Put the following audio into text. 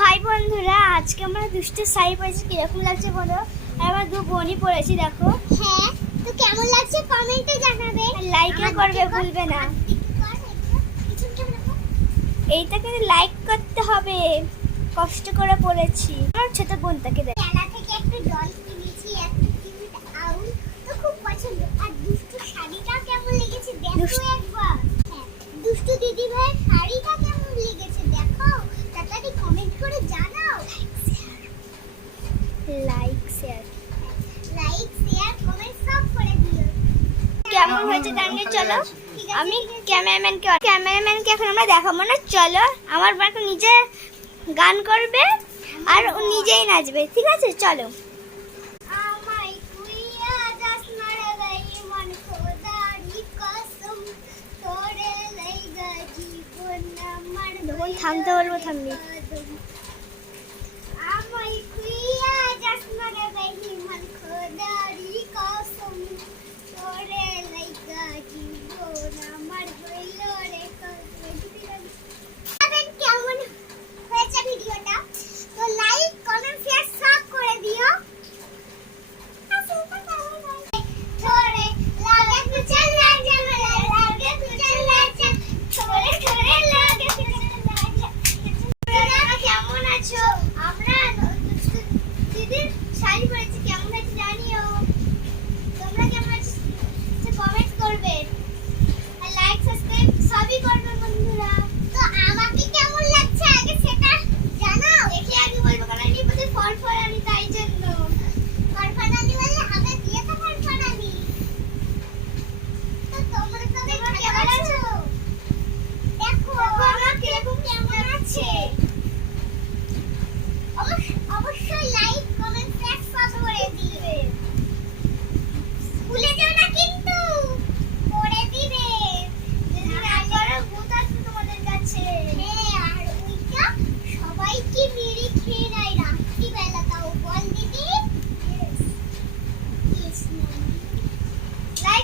High বন্ধুরা, আজকে আমরা দুষ্টু শাড়ি পরেছি। কিরকম লাগছে বলো? আমরা দু বোনই পরেছি, দেখো। হ্যাঁ, তো কেমন লাগছে কমেন্টে জানাবে, লাইকও করবে ভুলবে না। এইটা কিন্তু লাইক করতে হবে, কষ্ট করে পরেছি। আমার ছোট বোনটাকে দেখ। মেলা থেকে একটা ডল কিনেছি, একটা কিউট আউল, তো খুব পছন্দ। আর দুষ্টু শাড়িটা কেমন লেগেছে দেখো একবার। হ্যাঁ, দুষ্টু দিদি ভাইয়ের শাড়িটা কেমন লেগেছে দেখো, তাড়াতাড়ি কমেন্ট করে জানাও। লাইক শেয়ার কমেন্ট সব করে দিও। কেমন হয়েছে জানিয়ে চলো। আমি ক্যামেরাম্যানকে এখন আমরা দেখাবো না, চলো। আমার বোন এখন নিজে গান করবে আর ও নিজেই নাচবে, ঠিক আছে? চলো। আমায় কুইয়া দাস মারাগাই মন খোদারি কসম, তোরে লাইগা জীবন আমার যখন থামতে বলবো থামবি।